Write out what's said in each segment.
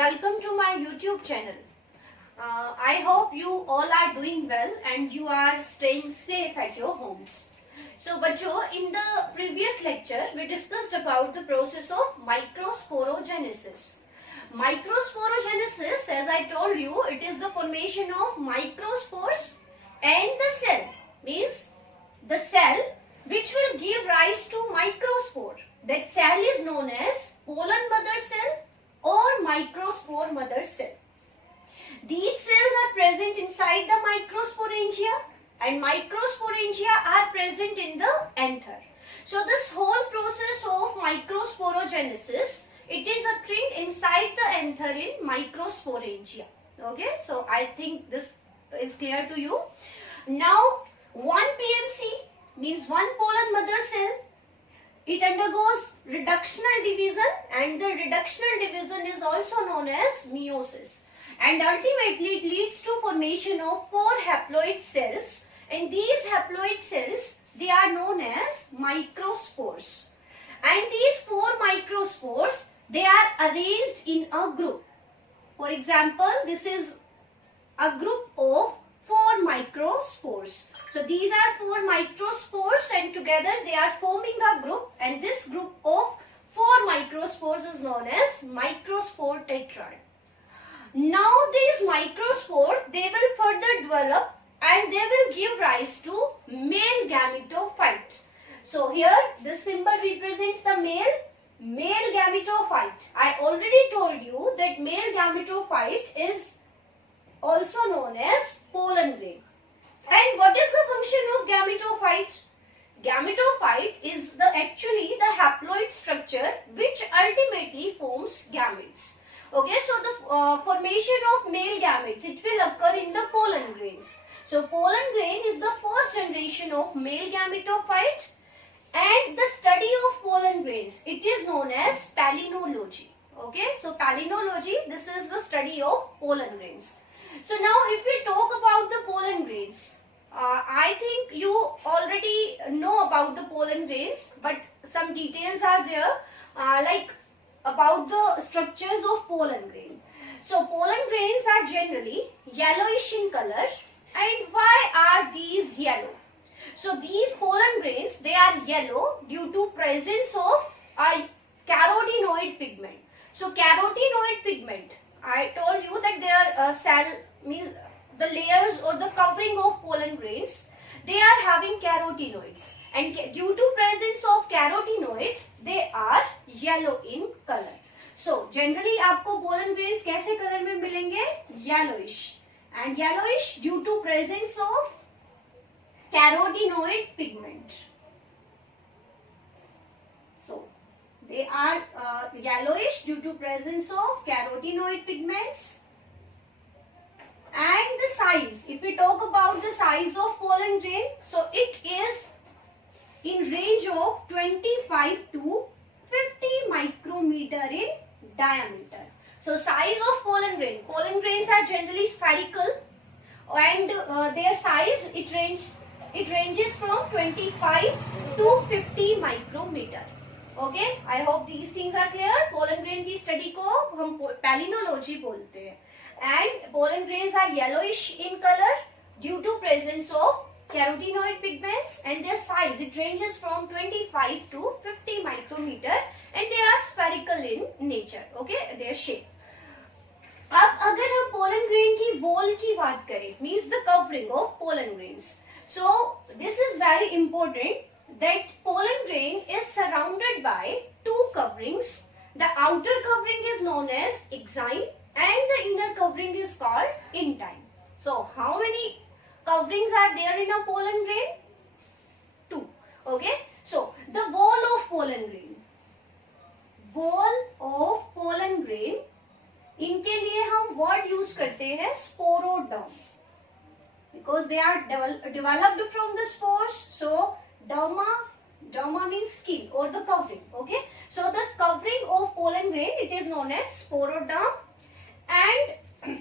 welcome to my YouTube channel. I hope you all are doing well and you are staying safe at your homes. So बच्चों, in the previous lecture we discussed about the process of microsporogenesis. Microsporogenesis, as I told you, it is the formation of microspores and the cell, means the cell which will give rise to microspore. That cell is known as pollen mother cell or microspore mother cell. These cells are present inside the microsporangia and microsporangia are present in the anther. So this whole process of microsporogenesis, it is occurring inside the anther in microsporangia. Okay, so I think this is clear to you. Now, one PMC means one pollen mother cell. It undergoes reductional division and the reductional division is also known as meiosis. And ultimately it leads to formation of 4 haploid cells, and these haploid cells, they are known as microspores. And these 4 microspores, they are arranged in a group. For example, this is a group of 4 microspores. So these are 4 microspores and together they are forming a group, and this group of 4 microspores is known as microspore tetrad. Now these microspores, they will further develop and they will give rise to male gametophyte. So here this symbol represents the male gametophyte. I already told you that male gametophyte is also known as pollen grain. And what is the function of gametophyte? Gametophyte is actually the haploid structure which ultimately forms gametes. Okay, so the formation of male gametes, it will occur in the pollen grains. So pollen grain is the first generation of male gametophyte, and the study of pollen grains, it is known as palynology. Okay, so palynology, this is the study of pollen grains. So now if we talk about the pollen grains, I think you already know about the pollen grains, but some details are there like about the structures of pollen grain. So pollen grains are generally yellowish in color. And why are these yellow? So these pollen grains, they are yellow due to presence of a carotenoid pigment. So carotenoid pigment, I told you that their cell means the layers or the covering of pollen grains, they are having carotenoids, and due to presence of carotenoids, they are yellow in color. So generally आपको pollen grains कैसे color में मिलेंगे? Yellowish, and yellowish due to presence of carotenoid pigment. So they are yellowish due to presence of carotenoid pigments. And the size, if we talk about the size of pollen grain, so it is in range of 25 to 50 micrometer in diameter. So size of pollen grains are generally spherical, and their size, it ranges from 25 to 50 micrometer. Okay, I hope these things are clear. pollen grain की study को हम palynology बोलते हैं. And pollen grains are yellowish in color due to presence of carotenoid pigments, and their size, it ranges from 25 to 50 micrometer, and they are spherical in nature. Okay, their shape. अब अगर हम pollen grain की wall की बात करें, means the covering of pollen grains. So this is very important that pollen grain is surrounded by 2 coverings. The outer covering is known as exine and the inner covering is called intine. So how many coverings are there in a pollen grain? 2. Okay, so the wall of pollen grain, इनके लिए हम word use करते हैं sporoderm, because they are developed from the spores. So derma means skin or the covering. Okay, so this covering of pollen grain, it is known as sporoderm, and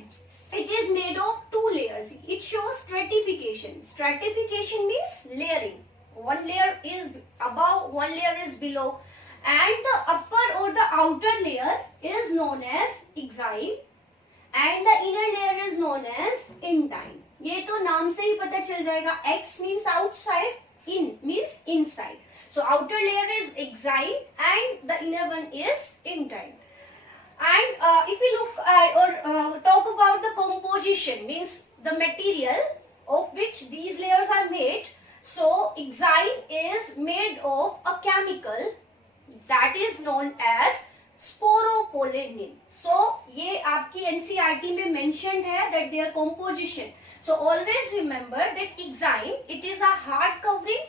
it is made of 2 layers. It shows stratification. Stratification means layering. One layer is above, one layer is below, and the upper or the outer layer is known as exine and the inner layer is known as intine. ये तो नाम से ही पता चल जाएगा. X means outside, in means inside. So outer layer is exine and the inner one is intine. And if we look at or talk about the composition, means the material of which these layers are made. So exine is made of a chemical that is known as sporopollenin. So ये आपकी NCERT में mentioned है that their composition. So always remember that exine it is a hard covering.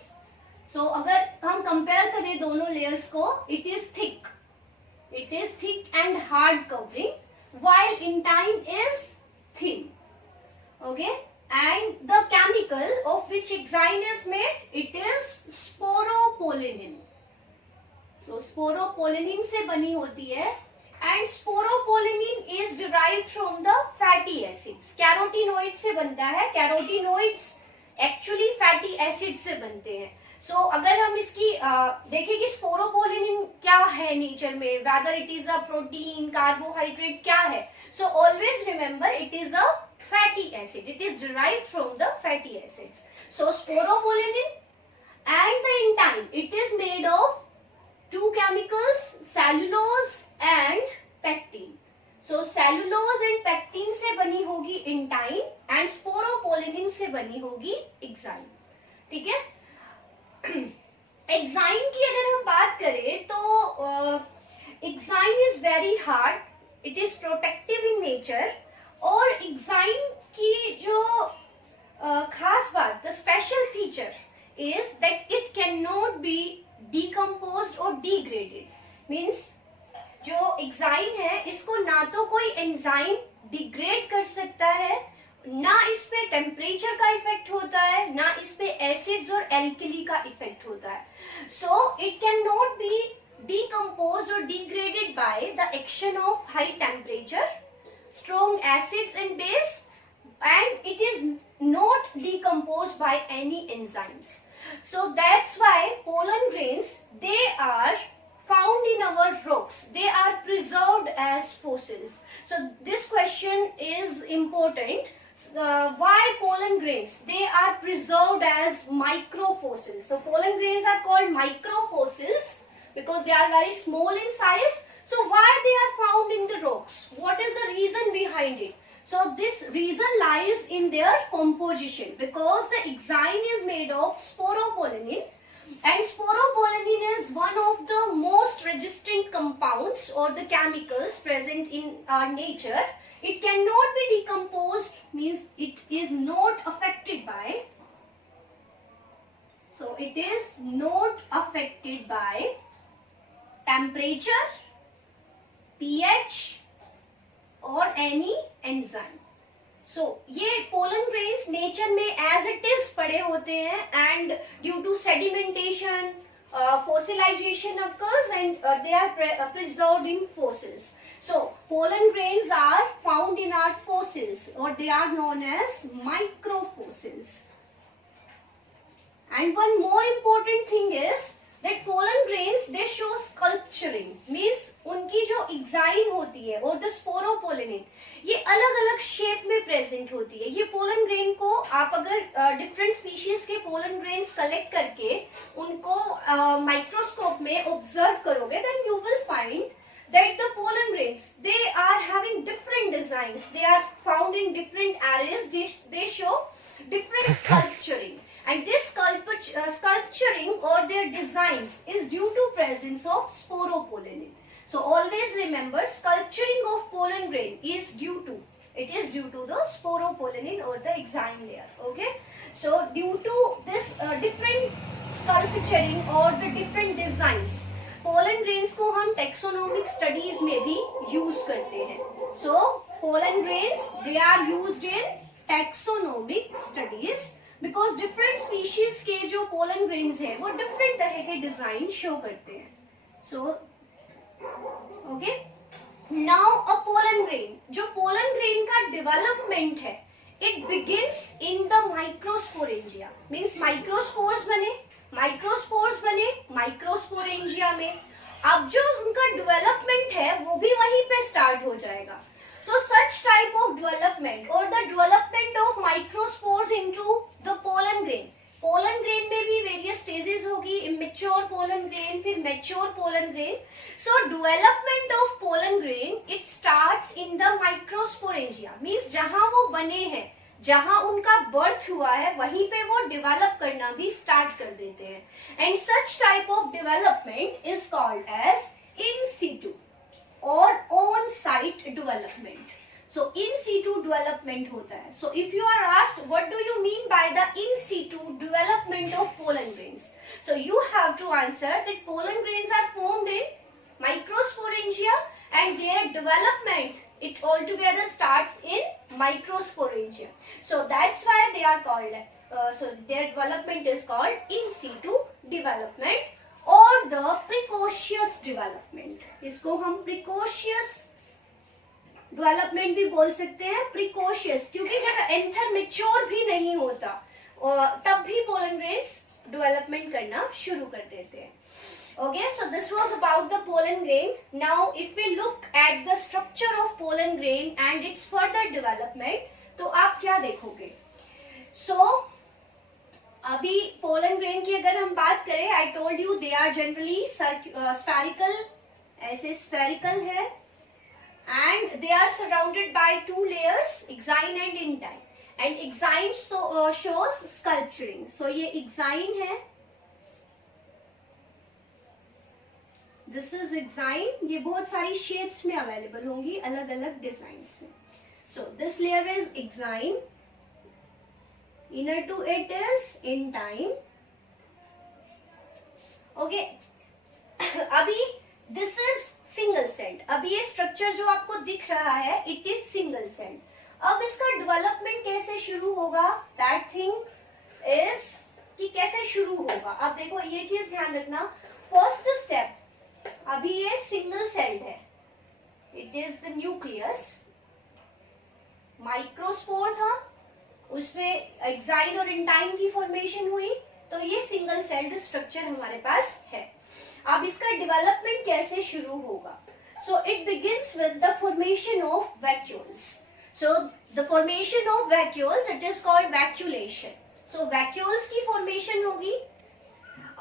So अगर हम compare करें दोनों layers को, it is thick. It is thick and hard covering, while intine is thin. Okay, and the chemical of which exine is made, it is sporopollenin. So sporopollenin से बनी होती है, and sporopollenin is derived from the fatty acids. Carotenoids से बनता है. Carotenoids actually fatty acids से बनते हैं. So अगर हम इसकी देखें कि sporopollenin क्या है नेचर में, whether it is a protein, carbohydrate क्या है, so always remember it is a fatty acid. It is derived from the fatty acids. So sporopollenin and the intine, it is made of two chemicals, cellulose and pectin. So cellulose and pectin से बनी होगी intine and sporopollenin से बनी होगी exine. ठीक है. Exine की अगर हम बात करें तो exine is very hard, it is protective in nature. और एक्साइन की जो खास बात, the special feature is that it can not be decomposed और डिग्रेडेड. मींस जो एक्साइन है इसको ना तो कोई एंजाइम डिग्रेड कर सकता है, ना इस पे टेम्परेचर का इफेक्ट होता है, ना इस पे एसिड्स और एल्कली का इफेक्ट होता है. So it can not be decompose और degraded by the action of high temperature, strong acids and base, and it is not decompose by any enzymes. So that's why pollen grains they are found in our rocks. They are preserved as fossils. So this question is important. Why pollen grains? They are preserved as microfossils. So pollen grains are called microfossils because they are very small in size. So why they are found in the rocks? What is the reason behind it? So this reason lies in their composition, because the exine is made of sporopollenin, and sporopollenin is one of the most resistant compounds or the chemicals present in our nature. It cannot be decomposed, means it is not affected by, so it is not affected by temperature, pH or any enzyme. So ये pollen grains nature में as it is पड़े होते हैं, and due to sedimentation, fossilization occurs, and they are preserved in fossils. So pollen grains are found in our fossils, or they are known as microfossils. And one more important thing is that pollen grains they show sculpturing, means उनकी जो exine होती है और the sporopollenin ये अलग अलग shape में present होती है. ये पोलन ग्रेन को आप अगर डिफरेंट स्पीशीज के पोलन ग्रेन्स कलेक्ट करके उनको माइक्रोस्कोप में ऑब्जर्व करोगे, then you will find that the pollen grains they are having different designs. They are found in different areas. They show different sculpturing, and this sculpturing or their designs is due to presence of sporopollenin. So always remember, sculpturing of pollen grain is due to the sporopollenin or the exine layer. Okay, so due to this different sculpturing or the different designs, pollen grains को हम taxonomic studies में भी use करते हैं. So pollen grains they are used in taxonomic studies because different species के जो pollen grains है वो डिफरेंट तरह के डिजाइन शो करते हैं. सो ओके, नाउ अ पोलन ग्रेन, जो पोलन ग्रेन का डेवलपमेंट है, it begins in the microsporangia. Means microspores बने माइक्रोस्पोरेंजिया में. अब जो उनका डेवलपमेंट है वो भी वहीं पे स्टार्ट स्टार्ट हो जाएगा. So such type of development or the development of microspores into the pollen grain. Pollen grain में भी various stages होगी, immature pollen grain, फिर mature pollen grain. So development of pollen grain it starts in the microsporangia. Means जहाँ वो बने हैं, जहाँ उनका बर्थ हुआ है, वहीं पे वो डेवलप करना भी स्टार्ट कर देते हैं. And such type of development is called as in situ और on site development. So in situ development होता है. So if you are asked what do you mean by the in situ development of pollen grains, so you have to answer that pollen grains are formed in microsporangia and their development it altogether starts in microsporangia. So that's why they are called so their development is called in situ development or the precocious development. इसको हम precocious development भी बोल सकते हैं. precocious क्योंकि जब anther mature भी नहीं होता तब भी पोलन ग्रेन्स डेवलपमेंट करना शुरू कर देते हैं. Okay, so this was about the pollen grain. Now if we look at the structure of pollen grain and its further development, तो आप क्या देखोगे? So अभी pollen grain की अगर हम बात करें, I told you they are generally spherical, ऐसे spherical है, and they are surrounded by two layers, exine and intine. And exine shows sculpturing. So ये exine है. This is exine. ये बहुत सारी शेप्स में अवेलेबल होंगी, अलग अलग डिजाइन्स में. So this layer is exine, inner to it is intine. Okay, अभी दिस इज सिंगल सेल्ड. अभी ये स्ट्रक्चर जो आपको दिख रहा है इट इज सिंगल सेल्ड. अब इसका डेवलपमेंट कैसे शुरू होगा, दैट थिंग इज कि कैसे शुरू होगा. अब देखो ये चीज ध्यान रखना. फर्स्ट स्टेप, अभी ये सिंगल सेल्ड है, it is the nucleus. Microspore था, उसमें एक्साइन और इंटाइन की फॉर्मेशन हुई, तो ये सिंगल सेल्ड स्ट्रक्चर हमारे पास है. अब इसका डेवलपमेंट कैसे शुरू होगा. So it begins with the formation of vacuoles. So the formation of vacuoles it is called vacuolation. So vacuoles की फॉर्मेशन होगी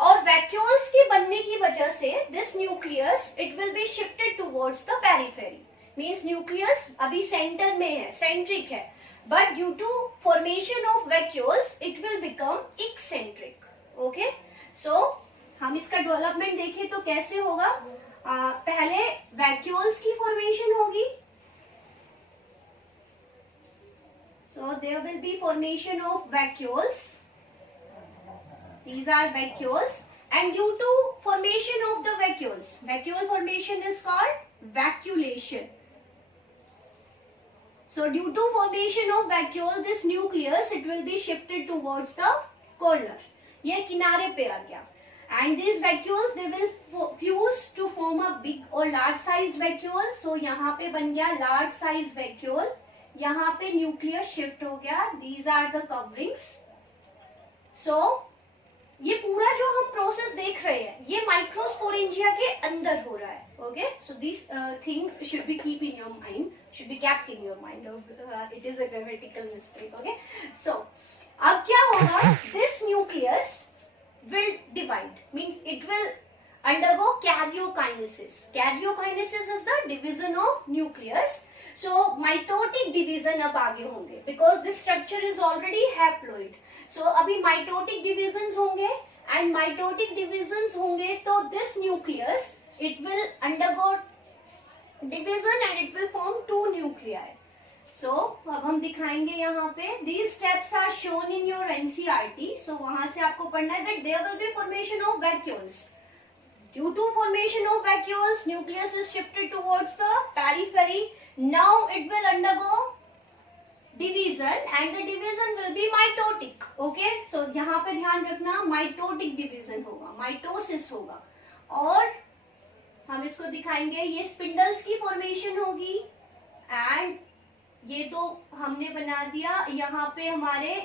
और वैक्यूल्स के बनने की वजह से this nucleus it will be shifted towards the periphery. Means nucleus अभी centre में है, सेंट्रिक है, but due to formation of vacuoles it will become eccentric. Okay, so हम इसका डेवलपमेंट देखें तो कैसे होगा. पहले वैक्यूल्स की फॉर्मेशन होगी. So there will be formation of vacuoles. These are vacuoles, and due to formation of the vacuoles, vacuole formation is called vacuolation. So due to formation of vacuole, this nucleus it will be shifted towards the corner. ये किनारे पे आ गया. And these vacuoles they will fuse to form a big or large sized vacuole. So यहाँ पे बन गया large size vacuole. यहाँ पे nucleus shift हो गया. These are the coverings. So ये पूरा जो हम प्रोसेस देख रहे हैं ये माइक्रोस्पोरेंजिया के अंदर हो रहा है. Okay, so this thing should be keep in your mind, should be kept in your mind. It is a grammatical mistake. Okay, so अब क्या होगा, this nucleus will divide, means it will undergo karyokinesis. Karyokinesis is the division of nucleus. So mitotic division अब आगे होंगे because this structure is already haploid. So अभी mitotic divisions होंगे and mitotic divisions होंगे तो this nucleus it will undergo division and it will form two nuclei. So अब हम दिखाएंगे यहाँ पे these steps are shown in your NCERT. So वहां से आपको पढ़ना है that there will be formation of vacuoles. Due to formation of vacuoles, nucleus is shifted towards the periphery. Now it will undergo division and the division will be mitotic. Okay, so यहाँ पे ध्यान रखना mitotic division होगा, mitosis होगा. और हम इसको दिखाएंगे, ये स्पिंडल्स की फॉर्मेशन होगी एंड ये तो हमने बना दिया. यहाँ पे हमारे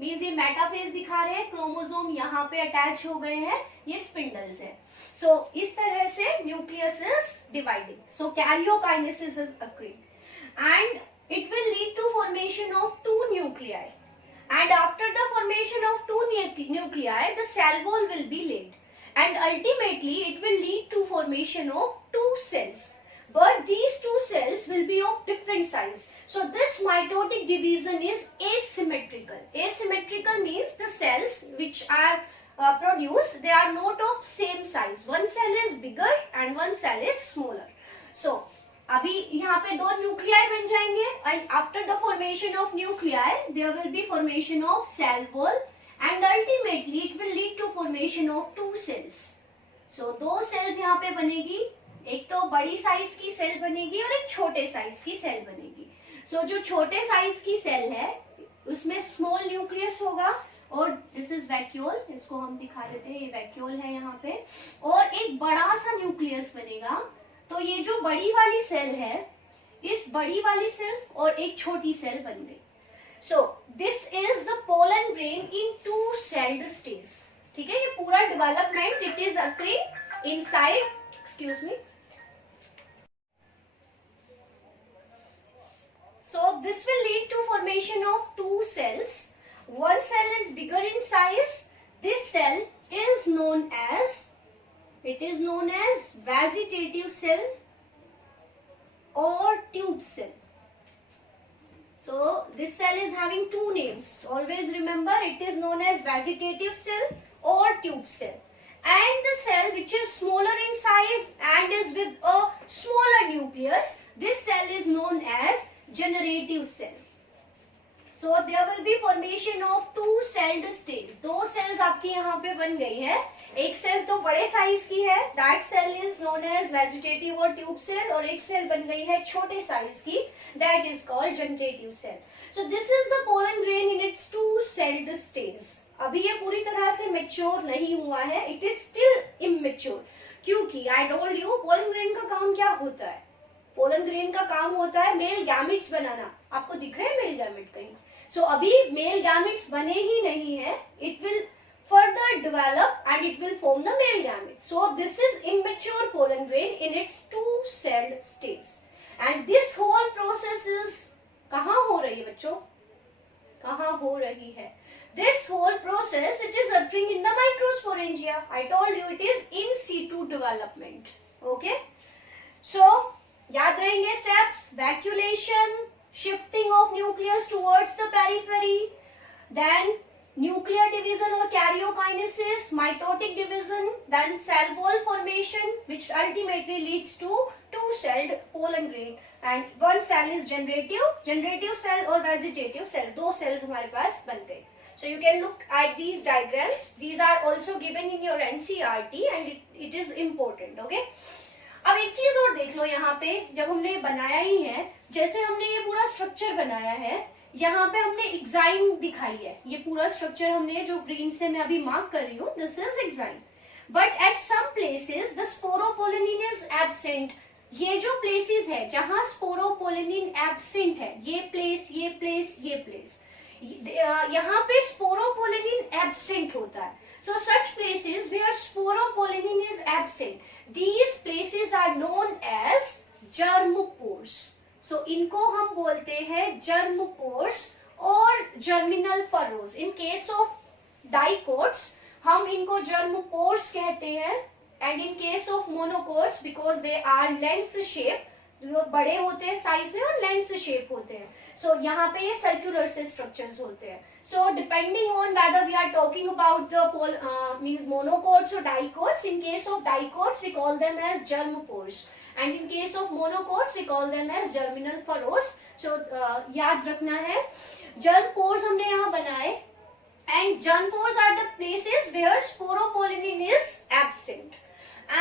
मीन्स ये मेटाफेज दिखा रहे हैं, क्रोमोसोम यहाँ पे अटैच हो गए हैं, ये स्पिंडल्स है. सो इस तरह से nucleus is dividing. So karyokinesis is occurring and it will lead to formation of two nuclei, and after the formation of two nuclei the cell wall will be laid, and ultimately it will lead to formation of two cells, but these two cells will be of different size. So this mitotic division is asymmetrical. Asymmetrical means the cells which are produced, they are not of same size. One cell is bigger and one cell is smaller. So अभी यहाँ पे दो nuclei बन जाएंगे, and after the formation of nuclei there will be formation of cell wall, and ultimately it will lead to formation of two cells. So दो cells यहाँ पे बनेगी, एक तो बड़ी साइज की सेल बनेगी और एक छोटे साइज की सेल बनेगी. सो जो छोटे साइज की सेल है उसमें स्मॉल न्यूक्लियस होगा, और दिस इज वैक्यूल, इसको हम दिखा देते हैं, ये वैक्यूल है यहाँ पे, और एक बड़ा सा न्यूक्लियस बनेगा. तो ये जो बड़ी वाली सेल है, इस बड़ी वाली सेल और एक छोटी सेल बन गई. So this is the pollen grain in two celled stage. ठीक है, ये पूरा development it is occurring inside, excuse me. So this will lead to formation of two cells. One cell is bigger in size. This cell is known as, it is known as vegetative cell or tube cell. So this cell is having two names. Always remember, it is known as vegetative cell or tube cell. And the cell which is smaller in size and is with a smaller nucleus, this cell is known as generative cell. So there will be formation of two celled stage. दो cells आपकी यहाँ पे बन गई है. एक cell तो बड़े साइज की है, that cell is known as vegetative और ट्यूब सेल, और एक सेल बन गई है छोटे साइज की, that is called generative cell. So this is the pollen grain in its two celled stage. अभी ये पूरी तरह से मेच्योर नहीं हुआ है, इट इज स्टिल इमेच्योर, क्योंकि I told you pollen grain का काम क्या होता है. पोलन ग्रेन का काम होता है मेल गैमेट्स बनाना. आपको दिख रहे हैं मेल गैमेट कहीं? सो अभी मेल गैमेट्स बने ही नहीं है, it will further develop and it will form the male gametes. So this is immature pollen grain in its two-celled stage. And this whole process is कहाँ हो रही है बच्चों? कहाँ हो रही है? This whole process it is occurring in the microsporangia. I told you it is in situ development. Okay? So याद रहेंगे steps: vacuolation, shifting of nucleus towards the periphery, then nuclear division or karyokinesis, mitotic division, then cell wall formation, which ultimately leads to two-celled pollen grain, and one cell is generative cell or vegetative cell. दो cells हमारे पास बन गए. So you can look at these diagrams. These are also given in your NCERT and it is important. Okay? अब एक चीज और देख लो यहाँ पे, जब हमने बनाया ही है, जैसे हमने ये पूरा स्ट्रक्चर बनाया है, यहाँ पे हमने एग्जाइम दिखाई है. ये पूरा स्ट्रक्चर हमने जो ग्रीन से मैं अभी मार्क कर रही हूँ, this is exine. But at some places the sporopollenin is absent. ये जो प्लेसेस है जहाँ स्पोरोपोलेनिन एब्सेंट है, ये प्लेस, ये प्लेस, ये प्लेस, यहाँ पे स्पोरोपोलेनिन एब्सेंट होता है. So such places where sporopollenin is absent, these places are known as germ pores. So इनको हम बोलते हैं जर्मोपोर्स और germinal furrows. In case of dicots हम इनको जर्मोपोर्स कहते हैं, and in case of monocots because they are lens shape, जो बड़े होते हैं साइज में और लेंस शेप होते हैं. सो यहाँ पे ये सर्कुलर से स्ट्रक्चर्स होते हैं. So depending on whether we are talking about the means monocots और dicots, in case of dicots we call them as germ pores, and in case of monocots we call them as germinal furrows. So याद रखना है, germ pores हमने यहाँ बनाए, and germ pores are the places where sporopollenin is absent,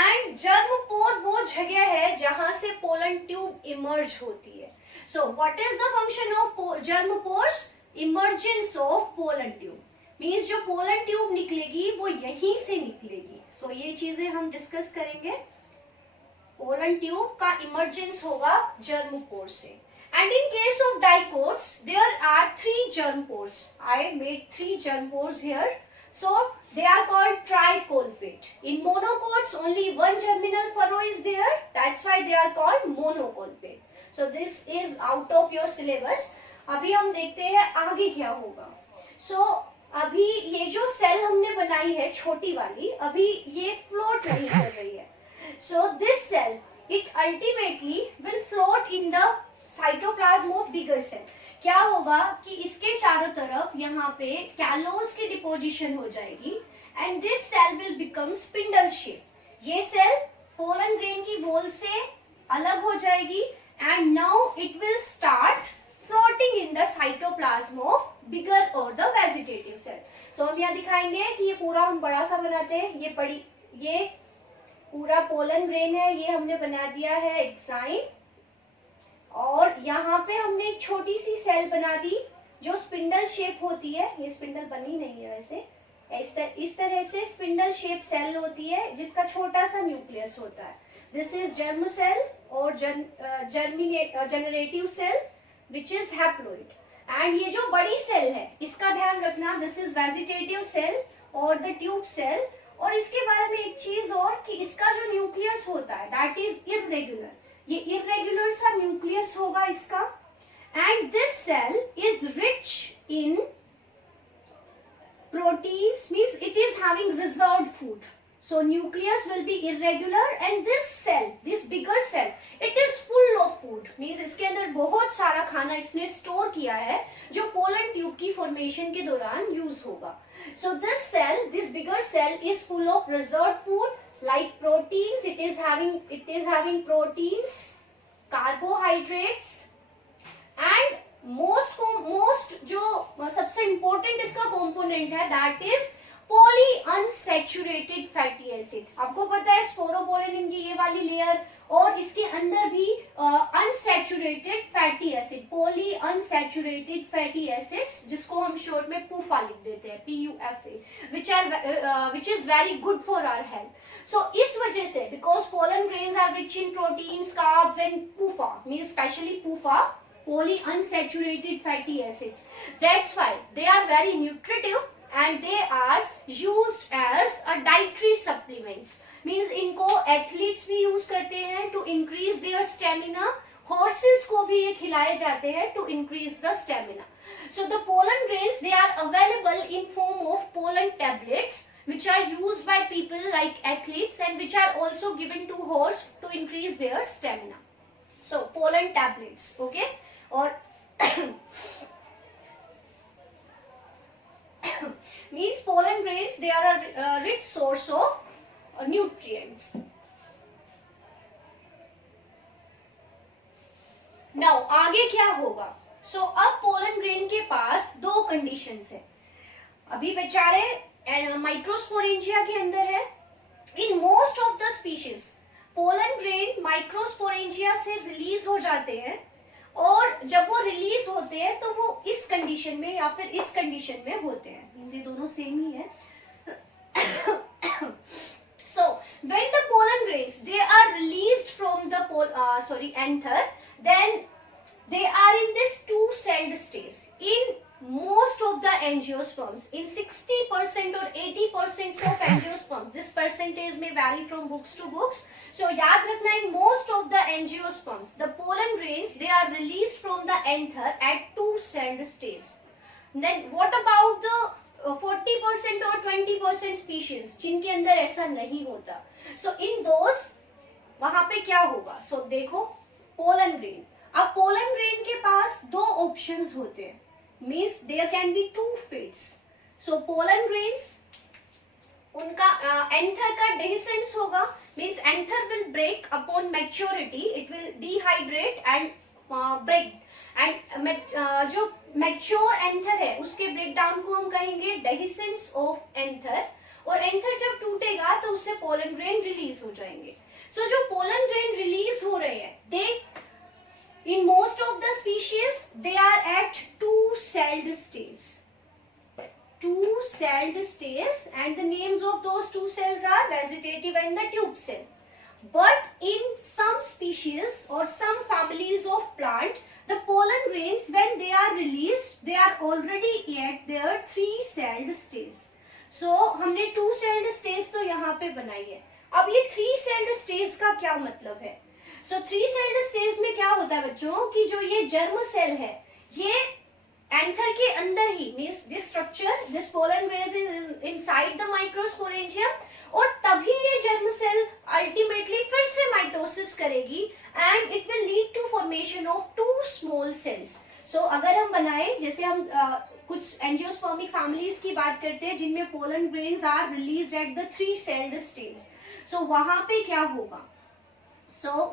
and germ pore वो जगह है जहाँ से pollen tube emerge होती है. So what is the function of germ pores? Emergence of pollen tube means जो pollen tube निकलेगी वो यहीं से निकलेगी. So ये चीजें हम डिस्कस करेंगे. पोलन ट्यूब का इमर्जेंस होगा जर्मोपोर से, And in case of dicots, there are 3 germ pores. I made 3 germ pores here. So they are called tricolpate. In monocots, only 1 germinal furrow is there. That's why they are called monocolpate. So this is out of your syllabus. अभी हम देखते हैं आगे क्या होगा. So अभी ये जो सेल हमने बनाई है छोटी वाली, अभी ये फ्लोट नहीं कर रही है. So this cell, it ultimately will float in the cytoplasm of bigger cell. क्या होगा कि इसके चारों तरफ यहाँ पे कैलोस की डिपोजिशन हो जाएगी and this cell will become spindle shape. ये सेल पोलन ग्रेन की वॉल से अलग हो जाएगी and now it will start floating in the cytoplasm of bigger or the vegetative cell. So हम यहाँ दिखाएंगे कि ये पूरा हम बड़ा सा बनाते हैं. ये पूरा पोलन ग्रेन है, ये हमने बना दिया है एक्साइन, और यहाँ पे हमने एक छोटी सी सेल बना दी जो स्पिंडल शेप होती है. ये स्पिंडल बनी नहीं है वैसे. इस तरह से स्पिंडल शेप सेल होती है जिसका छोटा सा न्यूक्लियस होता है. दिस इज जर्म सेल और generative cell which is haploid. And ये जो बड़ी सेल है इसका ध्यान रखना, दिस इज वेजिटेटिव सेल और द ट्यूब सेल. और इसके बारे में एक चीज और कि इसका जो न्यूक्लियस होता है दैट इज इररेगुलर. ये इररेगुलर सा न्यूक्लियस होगा इसका. And this cell is rich in proteins, means it is having reserved food. So nucleus will be irregular and this cell, this bigger cell, it is full of food. Means इसके अंदर बहुत सारा खाना इसने store किया है जो pollen tube की फॉर्मेशन के दौरान यूज होगा. So this cell, this bigger cell is full of reserved food like proteins. It is having proteins, carbohydrates and most जो सबसे important इसका component है that is poly unsaturated fatty acid. आपको पता है स्पोरोपोलिन की ये वाली लेयर और इसके अंदर भी unsaturated fatty acid, poly unsaturated fatty acids, जिसको हम शॉर्ट में पूफा लिख देते हैं, PUFA, which is very good for our health. So इस वजह से because pollen grains are rich in proteins, carbs and PUFA, means especially PUFA, poly unsaturated fatty acids. That's why they are very nutritive and they are used as a dietary supplements. Means इनको athletes भी use करते हैं to increase their stamina. Horses को भी ये खिलाए जाते हैं to increase the stamina. So the pollen grains, they are available in form of pollen tablets which are used by people like athletes and which are also given to horse to increase their stamina. So pollen tablets, okay? Or means pollen grains, they are a rich source of nutrients. Now आगे क्या होगा? So अब pollen grain के पास दो conditions है. अभी बेचारे microsporangia के अंदर है. In most of the species pollen grain microsporangia से रिलीज हो जाते हैं और जब वो रिलीज होते हैं तो वो इस कंडीशन में या फिर इस कंडीशन में होते हैं. मींस ये दोनों सेम ही है. So when the pollen grains, they are released from the anther, then they are in this two-celled stage. In most of the angiosperms, in 60% or 80% of angiosperms, this percentage may vary from books to books. So याद रखना, in most of the angiosperms, the pollen grains, they are released from the anther at two-celled stage. Then what about the 40% or 20% species जिनके अंदर ऐसा नहीं होता? So in those, वहां पे क्या होगा? So देखो pollen grain. अब pollen grain के पास दो options होते हैं. Means there can be two fates. So pollen grains, उनका anther का dehiscence होगा. Means anther will break upon maturity. It will dehydrate and break. And जो mature anther है उसके breakdown को हम कहेंगे dehiscence of anther. और anther जब टूटेगा तो उससे pollen grain release हो जाएंगे. So जो pollen grain release हो रहे हैं, they in most of the species they are at two-celled stage. Two-celled stage, and the names of those two cells are vegetative and the tube cell. But in some species or some families of plant, The pollen grains, when they are released, they are already at their 3-celled stage. So हमने 2-celled stage तो यहाँ पे बनाई है. अब ये 3-celled stage का क्या मतलब है? So 3-celled stage में क्या होता है बच्चों कि जो ये जर्म सेल है ये एंथर के अंदर ही, means this structure, this pollen grain is inside the microsporangium, और तभी ये जर्म सेल अल्टीमेटली फिर से माइटोसिस करेगी and it will lead to formation of 2 small cells. So अगर हम बनाए, जैसे हम कुछ एंजियोस्पर्मिक फैमिलीज की बात करते हैं जिनमें pollen grains are released at the 3-celled stage. So वहां पे क्या होगा?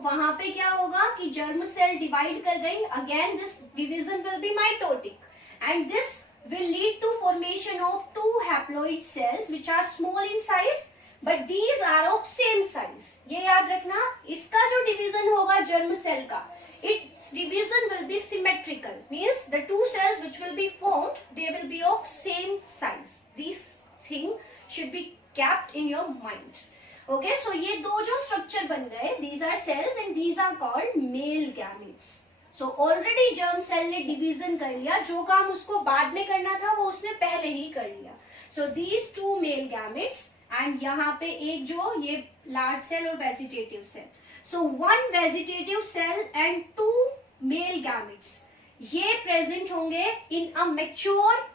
वहां पे क्या होगा कि जर्म सेल डिवाइड कर गई. Again this division will be mitotic and this will lead to formation of 2 haploid cells which are small in size but these are of same size. ये याद रखना, इसका जो डिवीजन होगा जर्म सेल का, its division will be symmetrical, means the 2 cells which will be formed, they will be of same size. This thing should be kept in your mind. Okay, so ये दो जो structure बन गए, these are cells and these are called male gametes. So already germ cell ने division कर लिया, जो काम उसको बाद में करना था वो उसने पहले ही कर लिया. So these 2 male gametes and यहाँ पे एक जो ये लार्ज सेल और vegetative cell. So 1 vegetative cell and 2 male gametes ये प्रेजेंट होंगे इन अ मैच्योर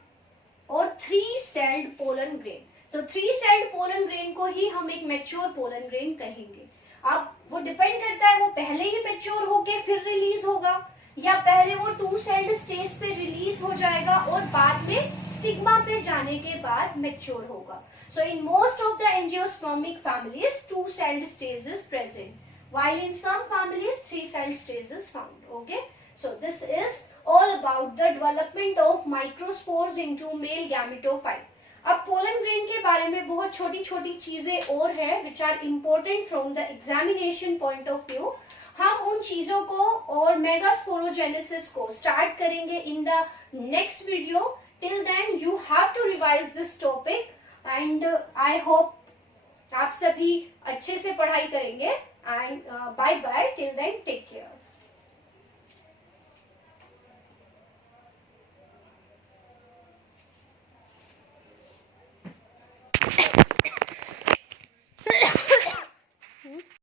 और 3-celled पोलन ग्रेन. तो 3-celled पोलन ग्रेन को ही हम एक मैच्योर पोलन ग्रेन कहेंगे. अब वो डिपेंड करता है वो पहले ही मैच्योर होके फिर रिलीज होगा या पहले वो 2-celled स्टेज पे रिलीज हो जाएगा और बाद में स्टिग्मा पे जाने के बाद मैच्योर होगा. So in most of the angiospermic families 2-celled stage is present, while in some families 3-celled stage is found. Okay, so this is all about the development of microspores into male gametophyte. अब pollen grain के बारे में बहुत छोटी छोटी चीजें और है which are important from the examination point of view. हम उन चीजों को और मेगास्पोरोजेनेसिस को स्टार्ट करेंगे in the next video. Till then you have to revise this topic and I hope आप सभी अच्छे से पढ़ाई करेंगे. And bye bye, till then take